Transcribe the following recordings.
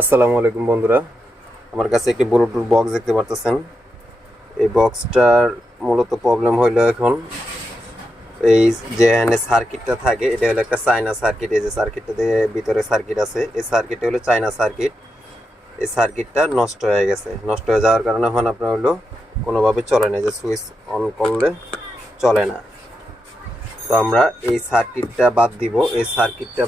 আসসালামু আলাইকুম বন্ধুরা, আমার কাছে একটি ব্লুটুথ বক্স দেখতে পারতেছেন। এই বক্সটার মূলত প্রবলেম হইলো এখন এই যে এখানে সার্কিটটা থাকে, এটা হলো একটা চায়না সার্কিট। এই যে সার্কিটটাতে ভিতরে সার্কিট আছে, এই সার্কিটটা হলো চায়না সার্কিট। এই সার্কিটটা নষ্ট হয়ে গেছে। নষ্ট হয়ে যাওয়ার কারণে এখন আপনার হলো কোনোভাবে চলে না, যে সুইচ অন করলে চলে না। তো আমরা এই সার্কিটটা বাদ দিব। এই সার্কিটটা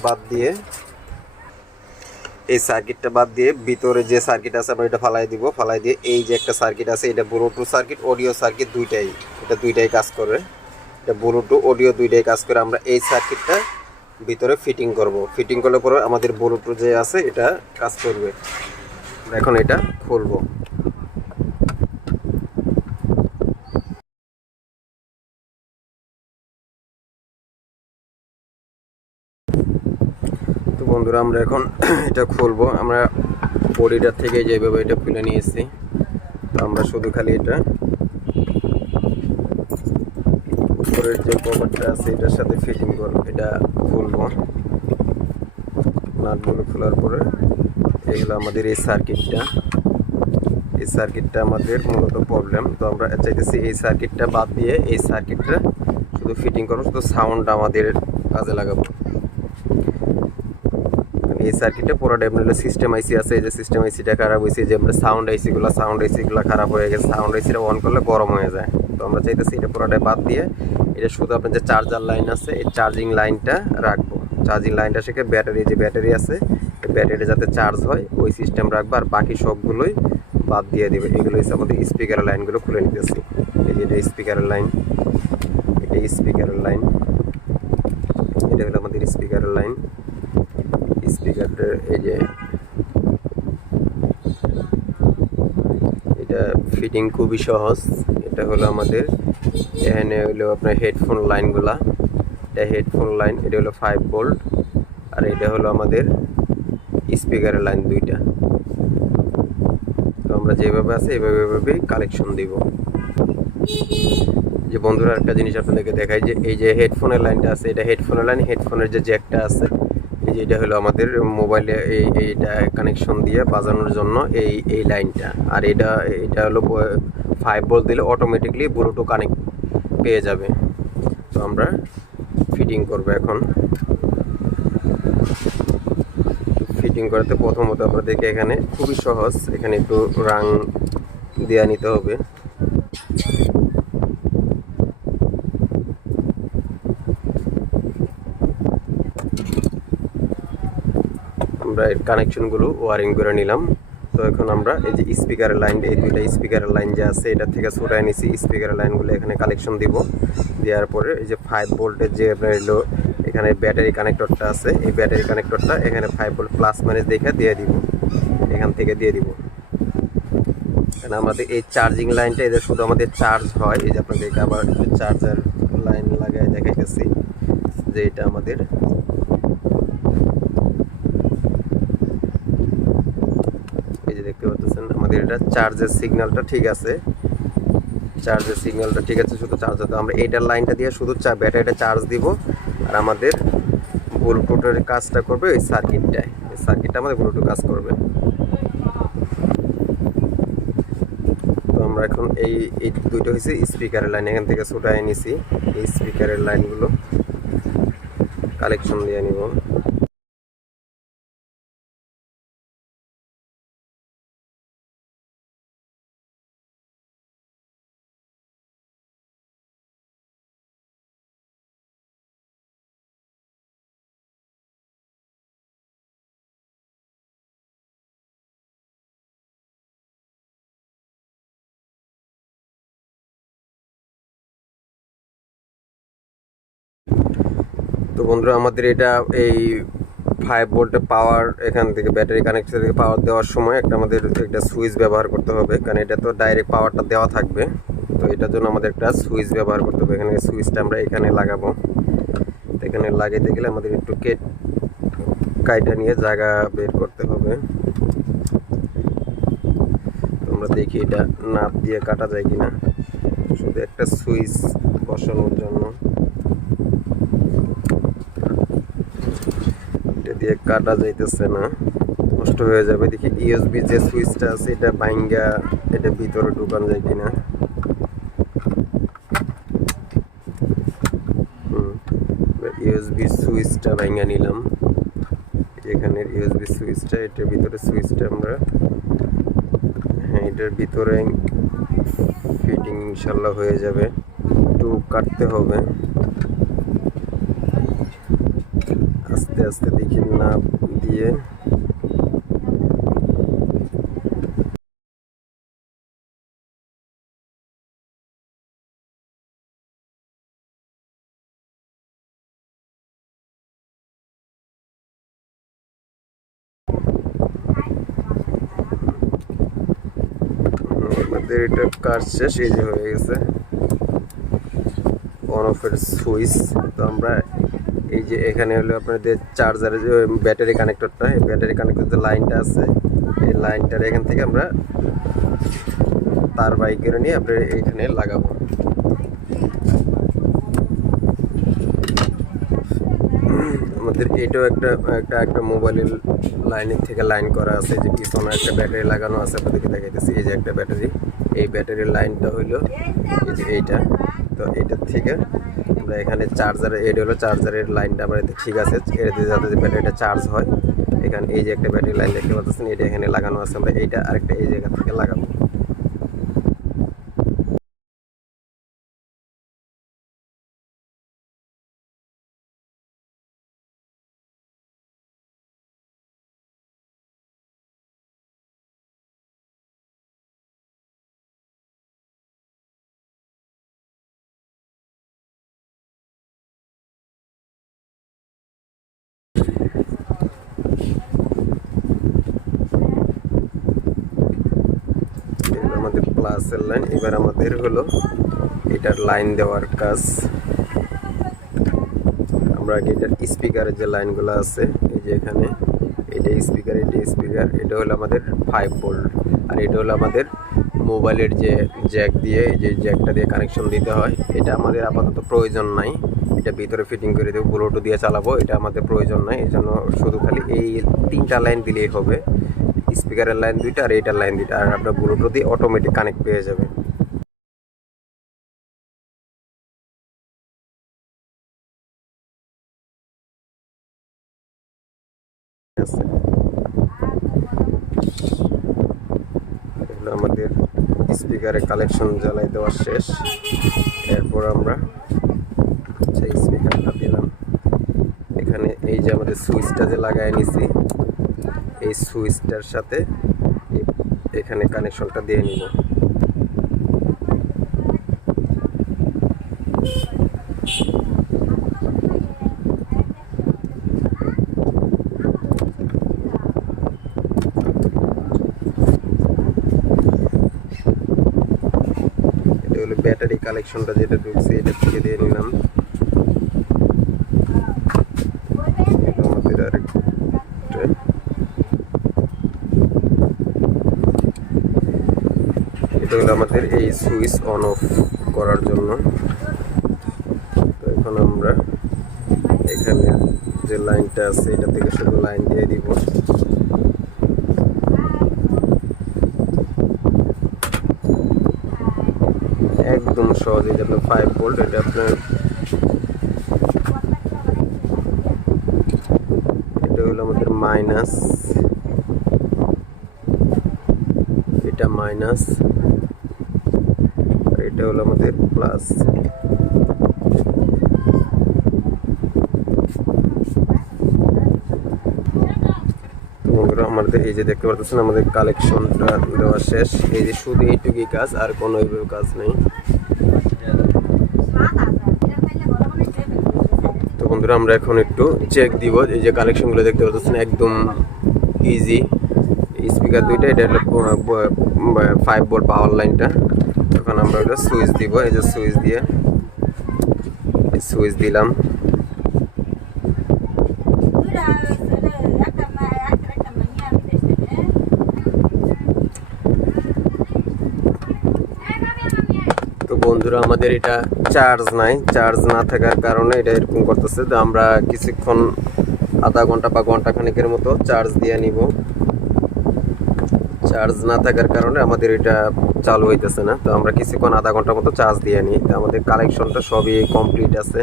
বাদ দিয়ে ভিতরে যে সার্কিট আছে আমরা এটা ফালাই দিব। ফালাই দিয়ে এই যে একটা সার্কিট আছে, এটা ব্লুটুথ সার্কিট, অডিও সার্কিট দুইটাই কাজ করে। এটা ব্লুটুথ অডিও দুইটাই কাজ করে। আমরা এই সার্কিটটা ভিতরে ফিটিং করব। ফিটিং করলে পরে আমাদের ব্লুটুথ যে আছে এটা কাজ করবে। এখন এটা খুলবো। তো বন্ধুরা, আমরা এখন এটা খুলবো। আমরা বডিটার থেকে যেভাবে এটা খুলে নিয়েছি, তো আমরা শুধু খালি এটা উপরের যে কভারটা আছে এটার সাথে ফিটিং করব। এটা খুলবো। নাটগুলো খোলার পরে এই হলো আমাদের এই সার্কিটটা আমাদের মূলত প্রবলেম। তো আমরা চাইতেছি এই সার্কিটটা বাদ দিয়ে এই সার্কিটটা শুধু ফিটিং করবো, শুধু সাউন্ড আমাদের কাজে লাগাবো। এই সার্কিটটা পুরোটা আপনার সিস্টেম আইসি আছে, এই যে সিস্টেম আইসিটা খারাপ হয়েছে, যে আমরা সাউন্ড আইসিগুলো খারাপ হয়ে গেছে। সাউন্ড আইসিটা অন করলে গরম হয়ে যায়। তো আমরা চাইতেছি এটা পুরোটাই বাদ দিয়ে এটা শুধু আপনার যে চার্জার লাইন আছে এই চার্জিং লাইনটা রাখবো। চার্জিং লাইনটা থেকে ব্যাটারি আছে, এই ব্যাটারি যাতে চার্জ হয় ওই সিস্টেম রাখবো। আর বাকি সবগুলোই বাদ দিয়ে দেবে। এগুলো হচ্ছে আমাদের স্পিকারের লাইনগুলো খুলে নিতেছি। এই যে এটা স্পিকারের লাইন, এটা হলো আমাদের স্পিকারের লাইন। স্পিকারের এই যে এটা ফিটিং খুবই সহজ। এটা হলো আমাদের এখানে হলো আপনার হেডফোন লাইনগুলা। এটা হেডফোন লাইন, এটা হলো 5 ভোল্ট। আর এটা হলো আমাদের স্পিকারের লাইন দুইটা। তো আমরা যেভাবে আছে এভাবেই কালেকশন দিব। যে বন্ধুরা, একটা জিনিস আপনাদেরকে দেখাই, যে এই যে হেডফোনের লাইনটা আছে, এটা হেডফোনের লাইন। হেডফোনের যে জ্যাকটা আছে, এই যে এটা হলো আমাদের মোবাইলে এইটা কানেকশন দিয়ে বাজানোর জন্য এই লাইনটা। আর এটা হলো 5 ভোল্ট দিলে অটোমেটিকলি ব্লুটুথ কানেক্ট পেয়ে যাবে। তো আমরা ফিটিং করব। এখন ফিটিং করতে প্রথমত আমরা দেখি, এখানে খুবই সহজ। এখানে একটু রাং দেওয়া নিতে হবে। আমরা এর কানেকশনগুলো ওয়ারিং করে নিলাম। তো এখন আমরা এই যে স্পিকারের লাইন, এই দুইটা স্পিকারের লাইন যে আছে এটা থেকে ছুটাই নিছি। স্পিকারের লাইনগুলো এখানে কালেকশন দিব। দেওয়ার পরে এই যে 5 ভোল্টের যে আপনার এলো এখানে ব্যাটারি কানেক্টরটা আছে, এই ব্যাটারি কানেক্টরটা এখানে 5 ভোল্ট প্লাস মাইনাস দেখে দিয়ে দিব। এখান থেকে দিয়ে দিব। কারণ আমাদের এই চার্জিং লাইনটা এদের শুধু আমাদের চার্জ হয়। এই যে আপনাদেরকে আবার চার্জার লাইন লাগায় দেখাইতেছি যে এটা আমাদের দেখতে পাচ্ছেন আমাদের এটা চার্জের সিগন্যালটা ঠিক আছে। শুধু চার্জ হতে আমরা এইটার লাইনটা দিয়ে শুধু ব্যাটারিটা চার্জ দিব। আর আমাদের ব্লুটুথের কাজটা করবে ওই সার্কিটটা আমাদের ব্লুটুথ কাজ করবে। তো আমরা এখন এই দুইটা হয়েছে স্পিকারের লাইন, এখান থেকে ছুটাই নিছি। এই স্পিকারের লাইনগুলো কালেকশন দিয়ে নিব। তো বন্ধুরা, আমাদের এটা এই 5 ভোল্টের পাওয়ার, এখান থেকে ব্যাটারি কানেক্টর থেকে পাওয়ার দেওয়ার সময় আমাদের একটা সুইচ ব্যবহার করতে হবে। কারণ এটা তো ডাইরেক্ট পাওয়ারটা দেওয়া থাকবে। তো এটার জন্য আমাদের একটা সুইচ ব্যবহার করতে হবে। এখানে সুইচটা আমরা এখানে লাগাবো। এখানে লাগাইতে গেলে আমাদের একটু কাইটা নিয়ে জায়গা বের করতে হবে। আমরা দেখি এটা নাপ দিয়ে কাটা যায় কিনা। শুধু একটা সুইচ বসানোর জন্য এটা দিয়ে কাটা যাইতেছে না। নষ্ট হয়ে যাবে। দেখি ইউএসবি যে সুইচটা আছে এটা ভাঙ্গা এটা ভিতরে ঢুকানো যায় কিনা। ইউএসবি সুইচটা ভাঙ্গা নিলাম, এখানের ইউএসবি সুইচটা, এটার ভিতরে সুইচটা আমরা, হ্যাঁ এটার ভিতরে ফিটিং ইনশাল্লাহ হয়ে যাবে। একটু কাটতে হবে আস্তে আস্তে, দেখি না দিয়ে। আমাদের এটা কাজ শেষ, এই যে হয়ে গেছে অন অফের সুইচ। তো আমরা এই যে এখানে হলো আপনাদের চার্জারের যে ব্যাটারি কানেক্টরটা, এই ব্যাটারি কানেক্টর যে লাইনটা আছে এই লাইনটার এখান থেকে আমরা তার বাই করে নিয়ে আমরা এইখানে লাগাবো। আমাদের এটাও একটা মোবাইলের লাইনের থেকে লাইন করা আছে, যে পিছনে একটা ব্যাটারি লাগানো আছে, আপনাদেরকে দেখাইতেছি। এই যে একটা ব্যাটারি, এই ব্যাটারির লাইনটা হইলো এই যে এইটা। তো এটার থেকে আমরা এখানে চার্জারের, এটা হলো চার্জারের লাইনটা আমার এতে ঠিক আছে, এটাতে যাতে ব্যাটারিটা চার্জ হয়। এখানে এই যে একটা ব্যাটারি লাইন দেখতে পাচ্ছেন, এটা এখানে লাগানো আছে, আমরা এইটা আরেকটা এই জায়গা থেকে লাগাবো। আমাদের প্লাসের লাইন, এবার আমাদের হলো এটার লাইন দেওয়ার কাজ। আমরা আগে এটার স্পিকারের যে লাইনগুলো আছে, এই যে এখানে এটা স্পিকার, এটা হলো আমাদের 5 ভোল্ট, আর এটা হলো আমাদের মোবাইলের যে জ্যাক দিয়ে, যে জ্যাকটা দিয়ে কানেকশন দিতে হয়। এটা আমাদের আপাতত প্রয়োজন নাই, এটা ভিতরে ফিটিং করে দেবো, ব্লুটুথ দিয়ে চালাবো, এটা আমাদের প্রয়োজন নাই। এই জন্য শুধু খালি এই 3টা লাইন দিলেই হবে, স্পিকারের লাইন 2টা আর এইটার লাইন 2টা, আর আপনার ব্লুটুথ দিয়ে অটোমেটিক কানেক্ট পেয়ে যাবে। এগুলো আমাদের স্পিকারের কালেকশন জ্বালাই দেওয়া শেষ। এরপর আমরা সেই স্পিকারটা দিলাম এখানে, এই যে আমাদের সুইচটা যে লাগাই নিছি, এই সুইচটার সাথে এখানে কানেকশনটা দিয়ে নিব। এটা হলো ব্যাটারি কালেকশনটা যেটা ঢুকছে, এটা থেকে দিয়ে নিলাম। আমাদের আরেকটা, এটা হলো আমাদের এই সুইচ অন অফ করার জন্য। তো এখন আমরা এখানে যে লাইনটা আছে এটা থেকে শুধু লাইন দিয়ে দিব। একদম সহজ, এটা আপনার 5 ভোল্ট, এটা আপনার, এটা হলো আমাদের মাইনাস, এটা মাইনাস, আর এটা হলো আমাদের প্লাস। আমাদের এই যে দেখতে পাচ্ছেন আমাদের কালেকশনটা দেওয়া শেষ। এই যে শুধু এইটুকুই কাজ, আর কোনো কাজ নেই। তো বন্ধুরা আমরা এখন একটু চেক দিব। এই যে কালেকশনগুলো দেখতে পাচ্ছেন একদম ইজি। স্পিকার 2টা, এটা হলো 5 ভোল্ট পাওয়ার লাইনটা। এখন আমরা এটা সুইচ দিব, এই যে সুইচ দিয়ে সুইচ দিলাম। তো বন্ধুরা আমাদের এটা চার্জ নাই, চার্জ না থাকার কারণে এটা এরকম করতেছে। তো আমরা কিছুক্ষণ আধা ঘন্টা বা ঘন্টা খানিকের মতো চার্জ দিয়ে নিব। চার্জ না থাকার কারণে আমাদের এটা চালু হইতেছে না। তো আমরা কিছুক্ষণ আধা ঘন্টার মতো চার্জ দিয়ে নিই। তো আমাদের কালেকশনটা সবই কমপ্লিট আছে।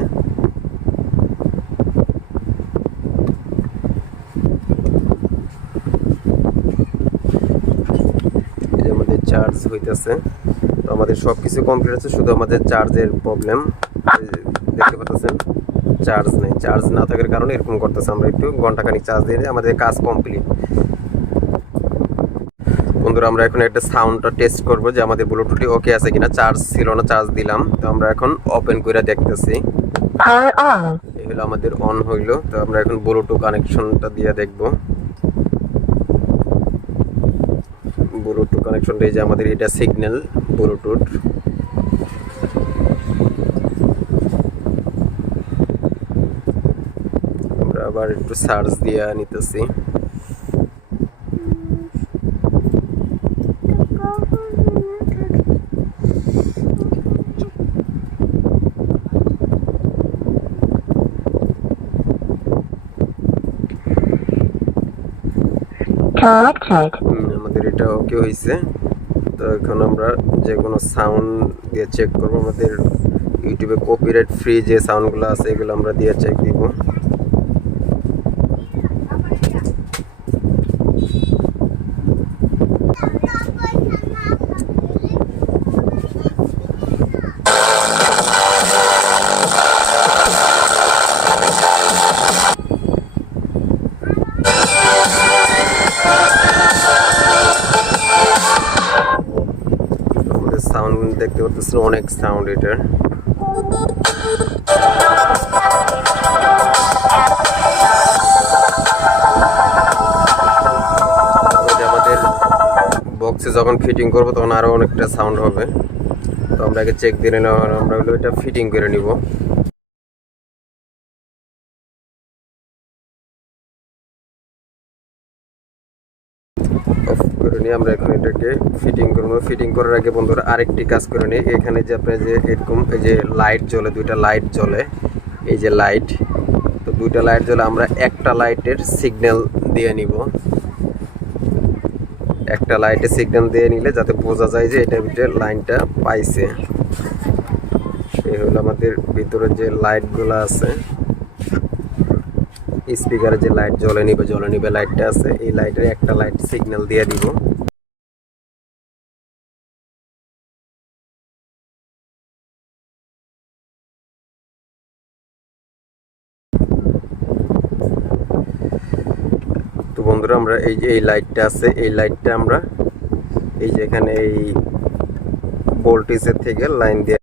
এই যে আমাদের চার্জ হইতেছে। তো আমাদের সব কিছু কমপ্লিট আছে, শুধু আমাদের চার্জের প্রবলেম। দেখতে পাচ্ছেন চার্জ নেই, চার্জ না থাকার কারণে এরকম করতেছে। আমরা একটু ঘন্টাখানিক চার্জ দিয়ে আমাদের কাজ কমপ্লিট। বন্ধুরা আমরা এখন একটা সাউন্ডটা টেস্ট করব যে আমাদের ব্লুটুথটি ওকে আছে কিনা। চার্জ ছিল না, চার্জ দিলাম। তো আমরা এখন ওপেন করে দেখতেছি। এই হলো আমাদের অন হইলো। তো আমরা এখন ব্লুটুথ কানেকশনটা দিয়ে দেখব। ব্লুটুথ কানেকশনটা এই যে আমাদের এটা সিগন্যাল ব্লুটুথ। আমরা আবার একটু চার্জ দিয়ে নিতেছি। আমাদের এটা ওকে হয়েছে। তো এখন আমরা যে কোনো সাউন্ড দিয়ে চেক করব। আমাদের ইউটিউবে কপিরাইট ফ্রি যে সাউন্ডগুলো আছে এগুলো আমরা দিয়ে চেক দিব। সাউন্ড দেখতে পাচ্ছেন, অনেক সাউন্ড এটার। আমাদের বক্সে যখন ফিটিং করবো তখন আরো অনেকটা সাউন্ড হবে। তো আমরা আগে চেক দিয়ে নিলাম, আমরা হলো এটা ফিটিং করে নিব। অফ করে নিয়ে আমরা এখন এটাকে ফিটিং করবো। ফিটিং করার আগে বন্ধুরা আরেকটি কাজ করে নিই। এখানে যে আপনার যে এরকম এই যে লাইট জ্বলে, দুইটা লাইট জ্বলে, এই যে লাইট। তো দুইটা লাইট জ্বলে, আমরা একটা লাইটের সিগন্যাল দিয়ে নিব। একটা লাইটের সিগন্যাল দিয়ে নিলে যাতে বোঝা যায় যে এটার ভিতরে লাইনটা পাইছে। এই হলো আমাদের ভিতরে যে লাইটগুলো আছে, স্পিকারে যে লাইট জ্বলে নিবে লাইটটা আছে, এই লাইটের একটা লাইট সিগন্যাল দিয়ে দিব। তো বন্ধুরা আমরা এই যে এই লাইটটা আছে, এই লাইটটা আমরা এই যে এখানে এই ভোল্টেজের থেকে লাইন দিয়ে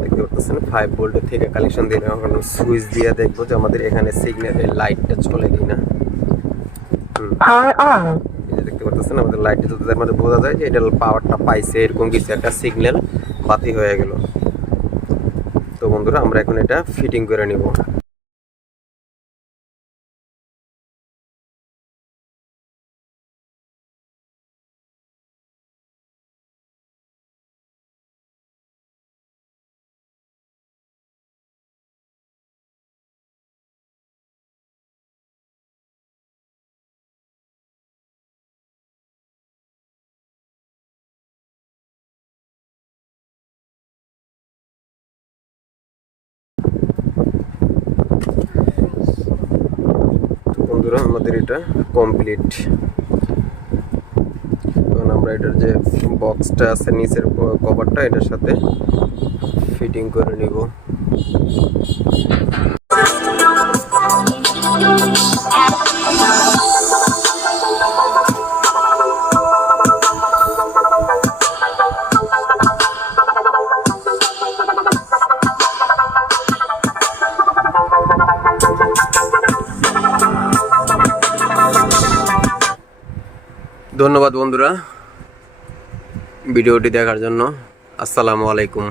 দেখতে পাচ্ছেন 5 ভোল্টের থেকে কালেকশন দিয়ে এখন সুইচ দিয়ে দেখবো যে আমাদের এখানে সিগন্যালের লাইটটা চলে কিনা। দেখতে পাচ্ছেন আমাদের লাইটটা জ্বলতে, তার মধ্যে বোঝা যায় যে এটা পাওয়ারটা পাইছে, এরকম কিছু একটা সিগন্যাল বাতি হয়ে গেল। তো বন্ধুরা আমরা এখন এটা ফিটিং করে নিব। বন্ধুরা আমাদের এটা কমপ্লিট। এখন আমরা এটার যে বক্সটা আছে নিচের কভারটা এটার সাথে ফিটিং করে নিব। ধন্যবাদ বন্ধুরা ভিডিওটি দেখার জন্য। আসসালামু আলাইকুম।